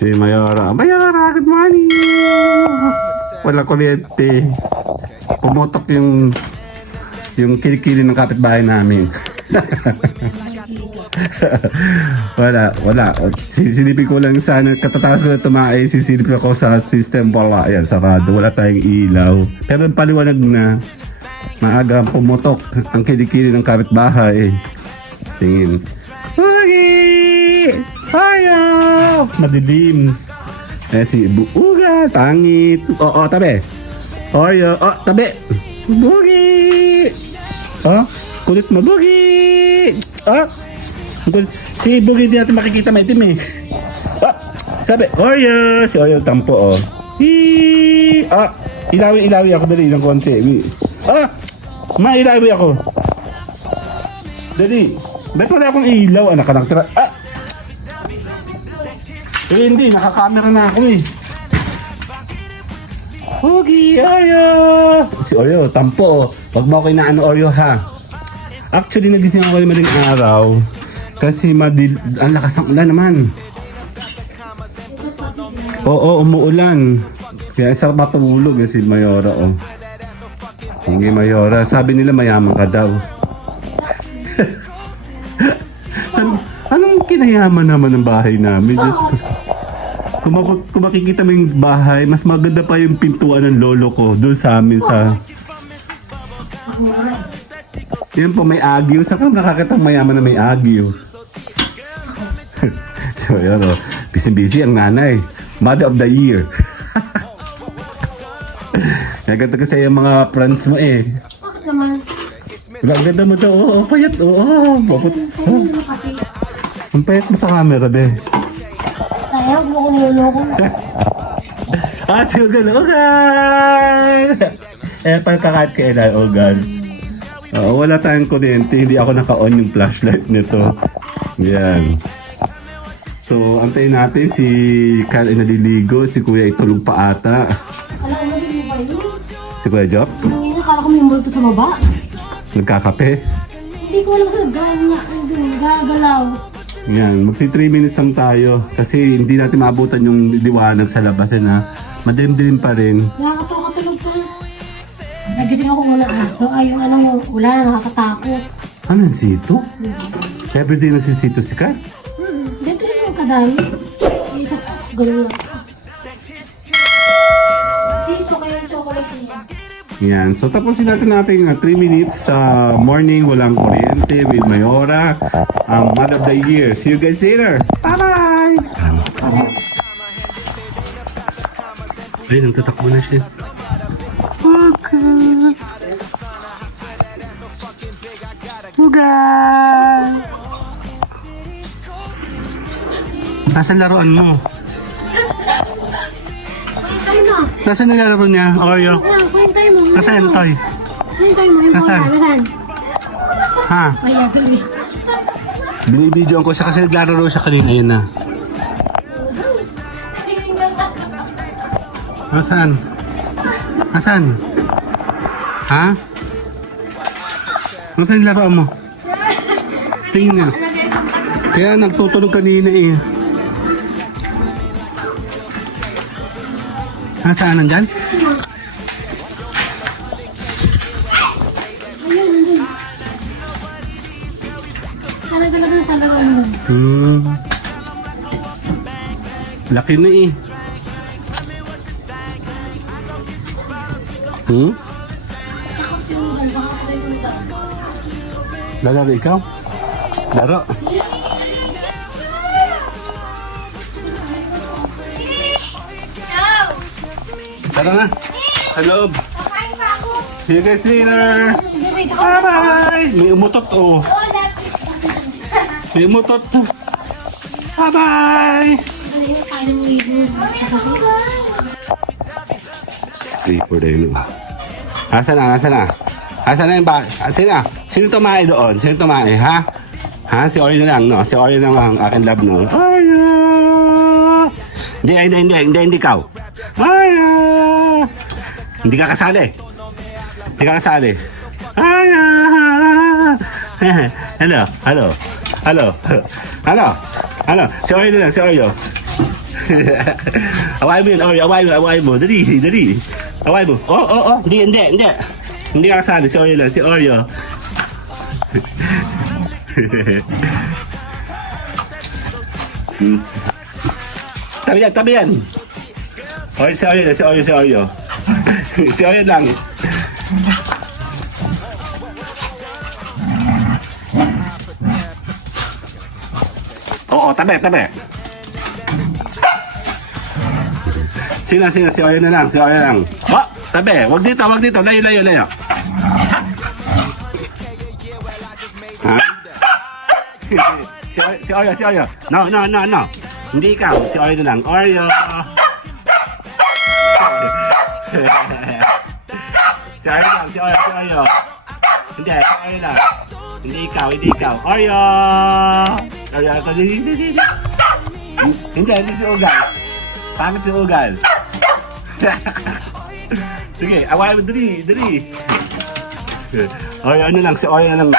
Si Mayora. Mayora, good morning! Wala kuryente. Pumutok yung kilikili ng kapitbahay namin. wala. Sisilipin ko lang sana. Katataas ko na tumae, sisilipin ako sa system. Wala, ayan, sarado. Wala tayong ilaw. Pero paliwanag na. Maaga pumutok ang kilikili ng kapitbahay. Tingin. Ugi! Ayaw! Madilim. Eh si Buuga, tangit. Oo, tabi. Oreo, tabi. Bugi! Kulit mo, Bugi! Si Bugi di natin makikita, may itim eh. Sabi, Oreo! Si Oreo tampo, ilawi ako, dali, ng konti. Mailawi ako. Dali. Ba't wala akong ilaw? Anak ka ng tira. Hindi, nakakamera na ako eh. Hugi, Oreo! Si Oreo, tampo. Huwag mo ako inaano, Oreo, ha? Actually, nagising ako maling araw. Kasi ang lakas ng ulan naman. Oo, umuulan. Kaya sarap matulog si Mayora, oh. Hindi, Mayora. Sabi nila mayaman ka daw. Anong kinayaman naman ng bahay namin? Diyos ko. Kung makikita mo yung bahay, mas maganda pa yung pintuan ng lolo ko doon sa amin sa... Yan po, may agyo. Saan ka nakakitang mayaman na may agyo? So, yan o. Busy-busy ang nanay. Mother of the year. Naganda kasi yung mga friends mo eh. Bakit naman? Ang ganda mo daw. Oo, payat. Oo, babot. Ang payat mo sa camera, be. Kaya, huwag mo kong niloloko. Si Ugan. Ugan! Pagkakat kailan, Ugan. Wala tayong kuryente. Hindi ako naka-on yung flashlight nito. Yan. So, antayin natin si Carl ay naliligo. Si Kuya ay tulog pa ata. Alam mo, hindi mo ba yun? Si Kuya Job? Hindi, akala ko may multo sa baba. Nagkakape. Hindi ko alam sa nagagalaw. Yan, magti 3 minutes lang tayo kasi hindi natin maabutan yung liwanag sa labasin ha. Madilim-dilim pa rin. Nakakatulog pa. Nagising ako muna aso. Yung ulan, nakakatakot. Ano yung sito? Everyday nagsisito si Kat? Dito rin yung kadami. Isa, gano'n lang. Dito kayo yung chocolate niya. Yan, so tapusin natin 3 minutes sa morning, walang kuryente with Mayora. Ang Mother of the Year. See you guys later. Bye-bye! Ay, nagtatakbo na siya. Ugan! Nasaan laruan mo? Kuhintay mo. Nasaan nilalaro niya? Oreo? Kuhintay mo. Nasaan, Toy? Kuhintay mo. Yung Nasaan? bola. Nasaan? Ha? Ay, tuloy. Binibidyoan ko siya kasi naglalaro siya kanina. Ayun na. Nasaan? Nasaan? Ha? Nasaan yung laruan mo? Tingin nga. Kaya nagtutulog kanina eh. Nasaan? Nandyan? Ayun. Sana talaga sa laruan mo. Laki na eh. Takot si Mugan. Baka patay mo ito. Lalaro ikaw? Laro. Tara na. Sa loob. See you guys later. Bye-bye. May umutot oh. May umutot. Bye-bye. Clipper din. Asan na? Asan na? Asan na yung bag? Sino tumae doon? Sino tumae, ha? Ha? Si Oreo na lang, no? Si Oreo na lang ang aking love, no? Oreo! Hindi ikaw. Oreo! Hindi ka kasali. Hindi ka kasali. Oreo! Hello? Si Oreo na lang, si Oreo. Away mo yun, Oreo. Away mo. Dali. Away mo. Oh. Hindi. Hindi ka kasali. Si Oreo lang. Si Oreo. Tabi yan. Oreo, si Oreo. Si Oreo lang. Oo, tabi. Sino? Si Oreo na lang. Oh, tabi. Wag dito. Layo. Ha? Si Oreo. No. Hindi ikaw. Si Oreo na lang. Oreo. Si Oreo. Hindi, si Oreo lang. Hindi ikaw. Oreo. Hindi si Ugal. Pangit si Ugal. Sige, away mo, dali. Oreo na lang, si Oreo na lang.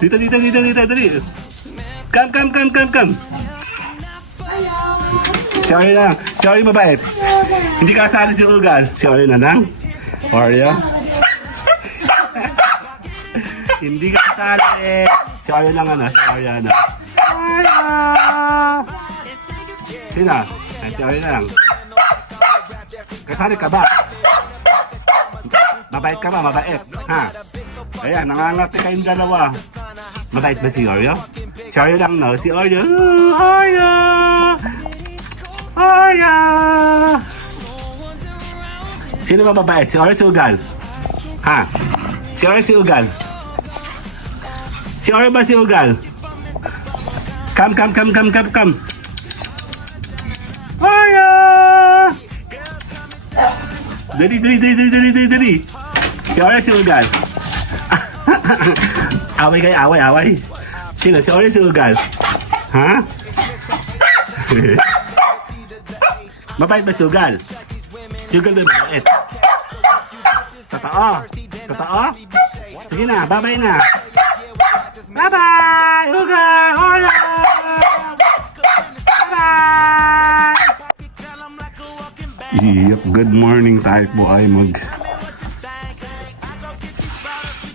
Dito, dali. Come. Si Oreo na lang. Si Oreo mabait. Hindi ka kasali si Ugal. Si Oreo na lang. Oreo. Hindi ka kasali. Si Oreo lang si Oreo na. Sino? Si Oreo na lang. Kasali ka ba? Mabait ka ba? Mabait. Ha? Ayan, nangangati kayong dalawa. Mabait ba si Oreo? Si Oreo lang, no? Si Oreo. Oreo! Sino ba mabait? Si Oreo si Ugal? Ha? Si Oreo si Ugal? Si Oreo ba si Ugal? Come. Oreo! Dali. Si Oreo si Ugal? Away kayo, away. Sino? Si Oreo si Ugal? Ha? Mabait ba si Ugal? Si Ugal ba mabait? Totoo? Sige na, bye-bye na. Bye-bye! Ugal! Oreo! Bye-bye! Yep, good morning tayo po ay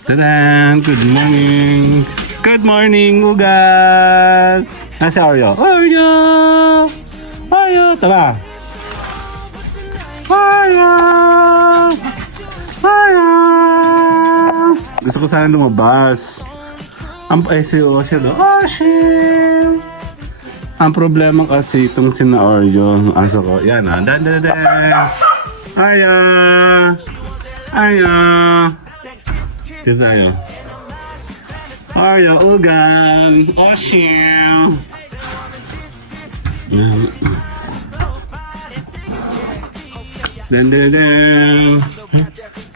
Tadaan! Good morning, Ugal! Nasa Oreo? Oreo! Tara! Oreo! Gusto ko sana lumabas. Si Ocean. Ang problema kasi itong sina Oreo, ang aso ko. Yan Dan. Oreo! Dito tayo. Oreo, Ugal, Ocean. Dan.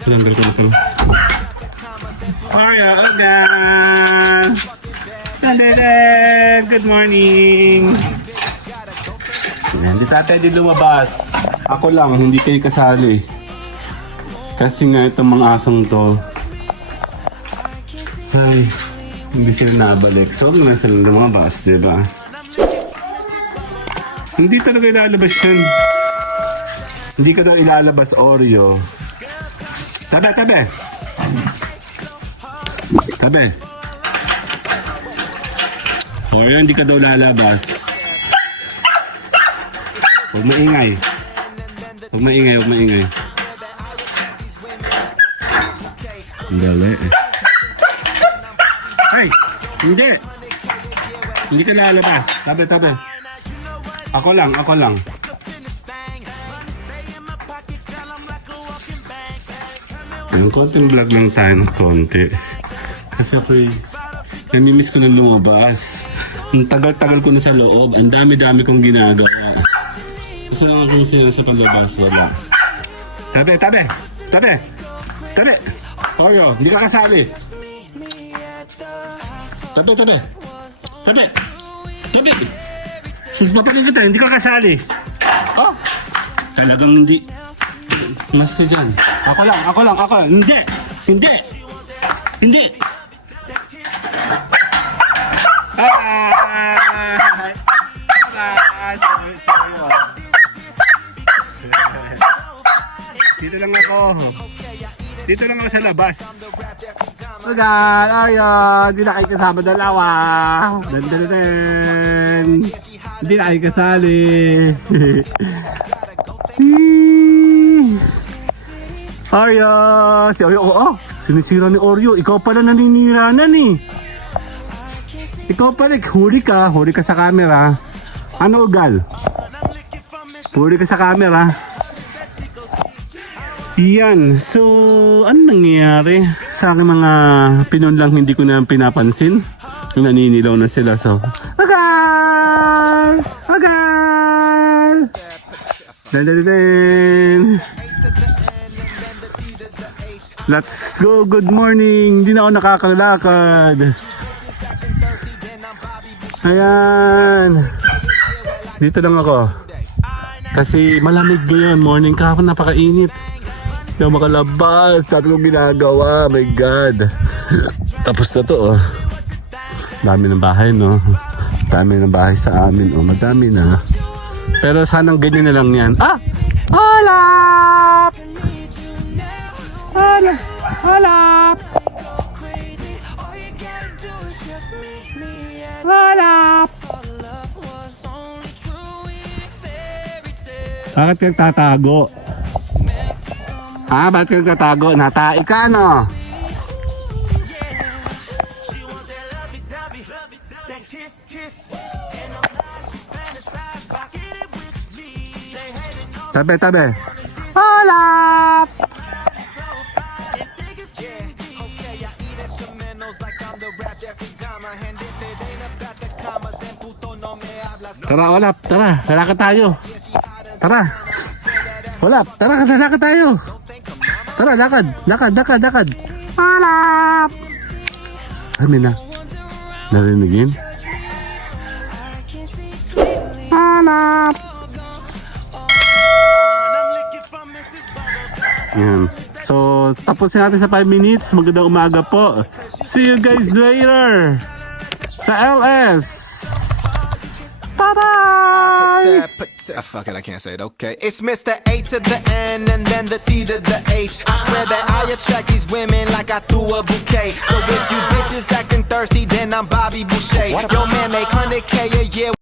Tanggal. Oreo, Ugal. Good morning. Hindi tatay din lumabas. Ako lang, hindi kayo kasali. Kasi nga itong mga asong to, ay, hindi sila nabalik. So, huwag na sila lumabas, diba? Hindi talaga ilalabas yan. Hindi ka daw ilalabas, Oreo. Tabi. Oreo, hindi ka daw lalabas. Huwag maingay. Dali. Ay! Hindi ka lalabas. Tabi. Ako lang. Ayun, konting vlog lang tayo ng konti. Kasi ako'y namimiss ko na lumabas. Ang tagal-tagal ko na sa loob. Ang dami-dami kong ginagawa. Gusto lang akong sila sa palabas. Wala. Tabi. Oreo, hindi ka kasali. Tabi. Mapaling kita, hindi ka kasali. Oh, talagang hindi. Mas ka dyan. Ako lang. Hindi. Bye! ako. Dito lang ako sa labas. Ayan, ayun. Hindi na kayo kasama dalawa. Dan. Hindi na kayo kasali. Oreo! Si Oreo, oo. Sinisira ni Oreo. Ikaw pala naniniranan eh. Ikaw pala, huli ka sa camera. Ano ugal? Huli ka sa camera. Yan. So, ano nangyayari? Sa aking mga pinunlang hindi ko na pinapansin. Yung naninilaw na sila. So, agal! Agal! Dan. Let's go. Good morning. Hindi na ako nakakalakad. Ayan. Dito lang ako. Kasi malamig ngayon. Morning kahapon napakainit. Hindi ako makalabas. Dati kong ginagawa. My God. Tapos na to oh. Dami ng bahay no. Dami ng bahay sa amin oh. Madami na. Pero sanang ganyan na lang yan. Ah! Halap! Halap! Halap! Halap! Bakit kang tatago? Ha? Bakit kang tatago? Natai ka no? Tabi. Halap! Tara, Olap. Tara, lalakad tayo. Tara. Olap, tara, lalakad tayo. Tara, lakad. Olap! Ano na? Narinigin? Olap! Yan. So, tapusin natin sa 5 minutes. Magandang umaga po. See you guys later sa LS. Bye-bye! Fuck it, I can't say it. Okay. It's Mr. A to the N and then the C to the H. I swear that I attract these women like I threw a bouquet. So if you bitches acting thirsty, then I'm Bobby Boucher. Yo, man, make 100K a year.